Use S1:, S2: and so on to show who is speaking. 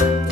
S1: you